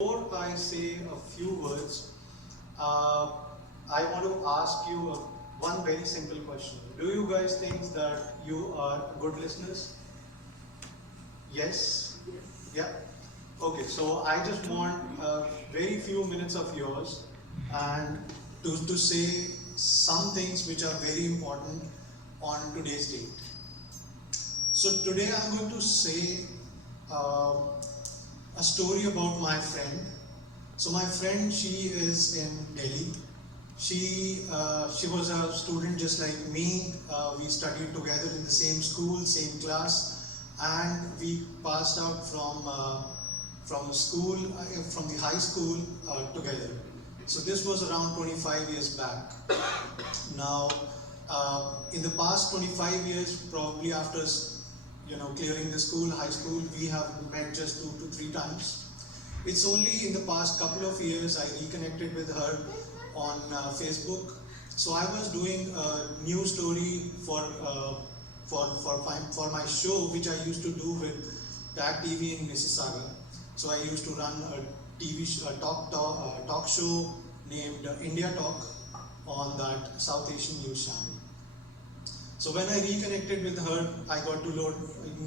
Before I say a few words, uh, I want to ask you one very simple question. Do you guys think that you are good listeners? Yes? Yeah? Okay, so I just want very few minutes of yours and to say some things which are very important on today's date. So today I'm going to say uh, a story about my friend. So my friend, she is in Delhi. She was a student just like me. We studied together in the same school, same class, and we passed out from school from the high school together. So this was around 25 years back. Now, in the past 25 years, probably after clearing the school, high school, we have met just 2 to 3 times. It's only in the past couple of years I reconnected with her on Facebook. So I was doing a news story for my show, which I used to do with Tag TV in Mississauga. So I used to run a talk show named India Talk on that South Asian news channel. So when I reconnected with her, I got to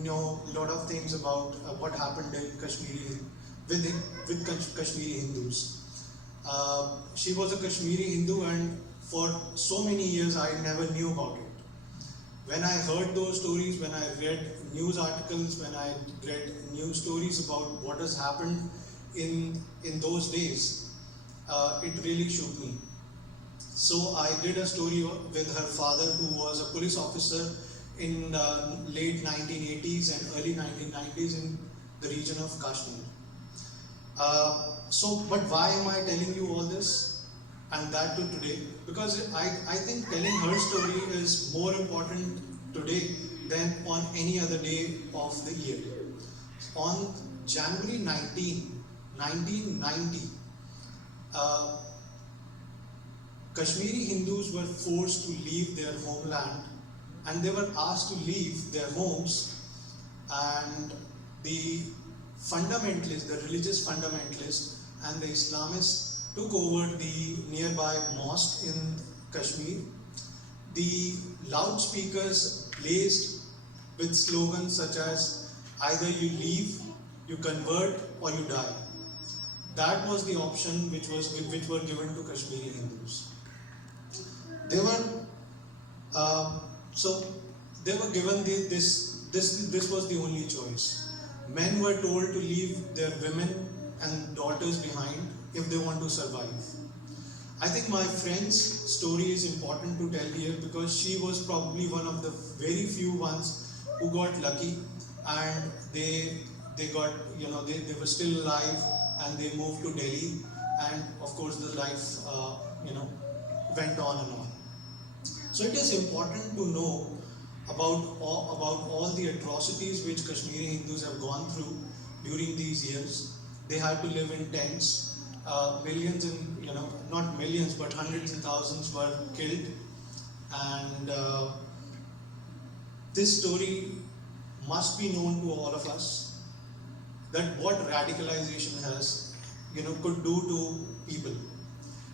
know a lot of things about what happened in Kashmiri with Kashmiri Hindus. She was a Kashmiri Hindu, and for so many years I never knew about it. When I heard those stories, when I read news articles, when I read news stories about what has happened in those days, it really shook me. So I did a story with her father, who was a police officer in the late 1980s and early 1990s in the region of Kashmir. But why am I telling you all this and that to today? Because I think telling her story is more important today than on any other day of the year. On January 19, 1990, Kashmiri Hindus were forced to leave their homeland, and they were asked to leave their homes, and the fundamentalists, the religious fundamentalists and the Islamists took over the nearby mosque in Kashmir. The loudspeakers blazed with slogans such as either you leave, you convert, or you die. That was the option which were given to Kashmiri Hindus. They were so they were given this was the only choice. Men were told to leave their women and daughters behind if they want to survive. I think my friend's story is important to tell here because she was probably one of the very few ones who got lucky, and they got they were still alive, and they moved to Delhi, and of course the life went on and on. So it is important to know about all the atrocities which Kashmiri Hindus have gone through during these years. They had to live in tents. Millions and not millions but hundreds and thousands were killed, and this story must be known to all of us, that what radicalization has could do to people.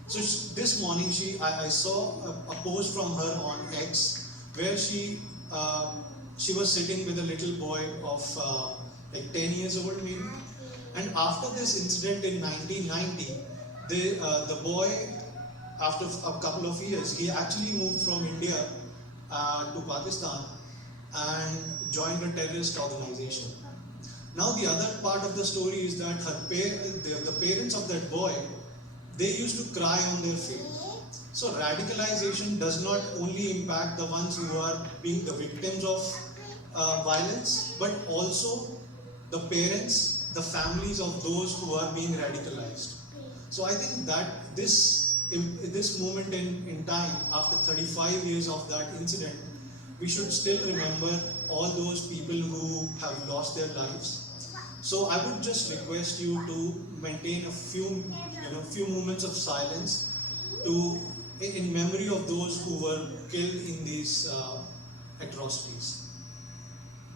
So this morning I saw a post from her on X where she was sitting with a little boy of like 10 years old maybe. And after this incident in 1990, the boy, after a couple of years, he actually moved from India to Pakistan and joined a terrorist organization. Now the other part of the story is that the parents of that boy, they used to cry on their faith. So radicalization does not only impact the ones who are being the victims of violence, but also the parents, the families of those who are being radicalized. So I think that this moment in time, after 35 years of that incident, we should still remember all those people who have lost their lives. So I would just request you to maintain a few moments of silence in memory of those who were killed in these atrocities.